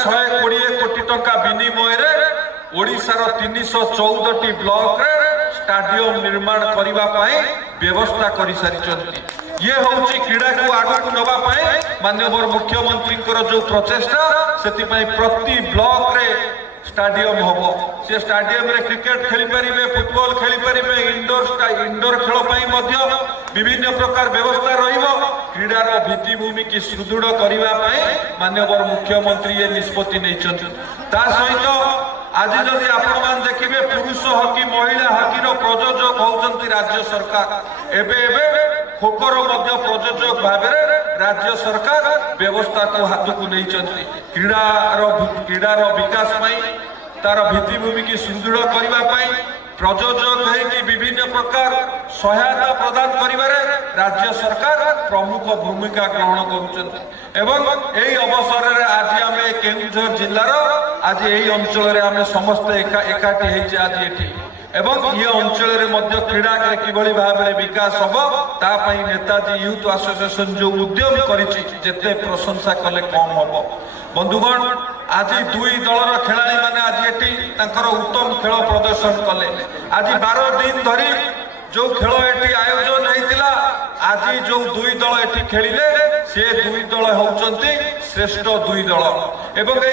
120 कोटी टंका विनिमय ओडिशार 314 ब्लॉक रे स्टाडियम निर्माण करने व्यवस्था कर सारी। ये हूँ क्रीड़ा को आगक नवा माननीय मुख्यमंत्री जो प्रचेषा से प्रति ब्लॉक रे स्टाडियम हम से स्टाडियम रे क्रिकेट खेली पारे, फुटबॉल खेली पारे, इंडोर खेल विभिन्न प्रकार व्यवस्था क्रीडार भित्तिभूमि की सुदृढ़ करने माननीय मुख्यमंत्री ये निष्पत्ति नहीं। सहित आज जदि आपण देखिए पुरुष हॉकी महिला हॉकी प्रयोजक होती राज्य सरकार एबे खोखोर प्रयोजक भाव राज्य सरकार व्यवस्था को हाथ को नहीं। क्रीडार विकास तार भित्तिभूमि की सुदृढ़ करने प्रयोजक है विभिन्न प्रकार सहायता प्रदान करिबारे राज्य सरकार प्रमुख भूमिका ग्रहण करुछन। एई अवसर रे आज आम केन्दुझर जिलार आज यही अंचल आम समस्त एकाठी होइछे आज एठी एवं ये अंचल रे क्रीड़ा किभली भाव में विकास हम तापाई नेताजी यूथ एसोसिएशन जो उद्यम करिछि जेते प्रशंसा कले कम हम। बंधुगण आज दुई दलर खेलाड़ी माने आज एठी तांकर उत्तम खेल प्रदर्शन कले। आज 12 दिन धरी जो खेल एठी आयोजन होइतिला आज जो दुई दल एठी खेलिले से दुई दल होउचंती श्रेष्ठ दुई दल एवं